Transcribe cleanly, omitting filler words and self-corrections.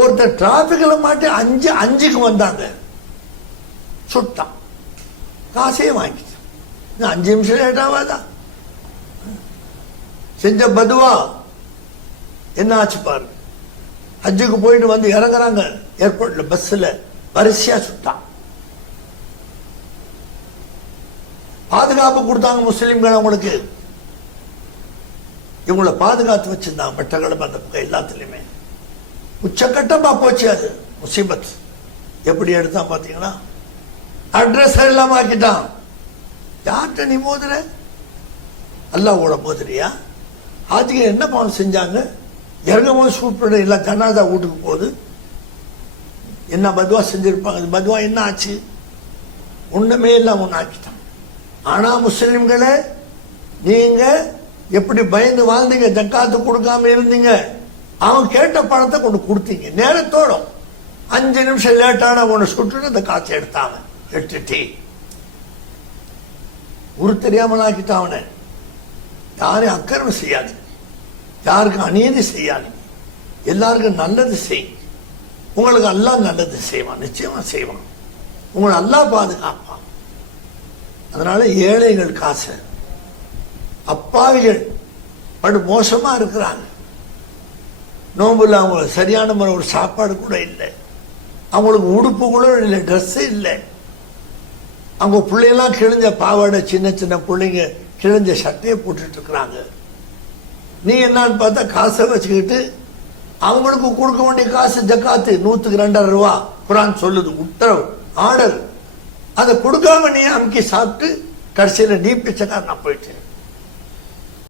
ஒருத்தர் டிராபிக்ல மாட்டி 5:05க்கு வந்தாங்க, சுட்டான், காசே வாங்கிட்டான். 5 நிமிஷம் லேட் ஆகாதா? செஞ்ச பதுவா என்ன ஆச்சு பாரு. ஹஜ்ஜுக்கு போயிட்டு வந்து இறங்குறாங்க ஏர்போர்ட்ல, பஸ்ல வரிசையா சுட்டான். பாதுகாப்பு கொடுத்தாங்க முஸ்லிம்கள் அவங்களுக்கு, இவங்களை பாதுகாத்து வச்சிருந்தாங்க மட்டக்களப்பு அந்த பக்கம் எல்லாத்துலயுமே. உச்சக்கட்டமா போச்சு அது முசீபத். எப்படி எடுத்தான் பாத்தீங்களா? அட்ரஸ் எல்லாம் ஆக்கிட்டான். யார்கிட்ட நீ மோதுற? அல்லாஹ்வோட மோதுறியா? ஆஜிக்கு என்ன பாவம் செஞ்சாங்க? இறங்கும் போது ஷூட் பண்ண எல்லாம் ஜனாதா வீட்டுக்கு போகுது. என்ன பதுவா செஞ்சிருப்பாங்க? பதுவா என்ன ஆச்சு? ஒண்ணுமே எல்லாம் ஒண்ணு ஆக்கிட்டான். ஆனா முஸ்லிம்களே, நீங்க எப்படி பயந்து வாழ்ந்தீங்க? ஜக்காத்து கொடுக்காம இருந்தீங்க. அவன் கேட்ட பணத்தை கொண்டு கொடுத்தீங்க நேரத்தோட. 5 நிமிஷம் லேட்டான ஒண்ணு சுட்டு அந்த காசை எடுத்தாங்க. 8 டீ உரு தெரியாமல் ஆக்கிட்டான் அவனை. யாரையும் அக்கிரமம் செய்யாது, யாருக்கும் அநீதி செய்யாது, எல்லாருக்கும் நல்லது செய். உங்களுக்கு அல்லாஹ் நல்லது செய்வான், நிச்சயமா செய்வான். உங்களை அல்லாஹ் பாதுகாப்பான். அதனால ஏழைகள் காசு, அப்பாவிகள் படு மோசமா இருக்கிறாங்க. நோம்புல அவங்களுக்கு சரியான முறை ஒரு சாப்பாடு கூட இல்லை, அவங்களுக்கு உடுப்பு கூட இல்லை, ட்ரெஸ் இல்லை. அவங்க பிள்ளையெல்லாம் கிழிஞ்ச பாவாடை, சின்ன சின்ன பிள்ளைங்க கிழிஞ்ச சட்டையை போட்டுட்டு இருக்கிறாங்க. நீ என்னன்னு பார்த்தா காசை வச்சுக்கிட்டு அவங்களுக்கு கொடுக்க வேண்டிய காசு ஜக்காத்து 100க்கு 2.5 ரூபா குர்ஆன் சொல்லுது, உத்தரவு, ஆர்டர். அதை கொடுக்காம நீ அமுக்கி சாப்பிட்டு கடைசியில் நீ பிச்சைக்காரனா போயிட்டு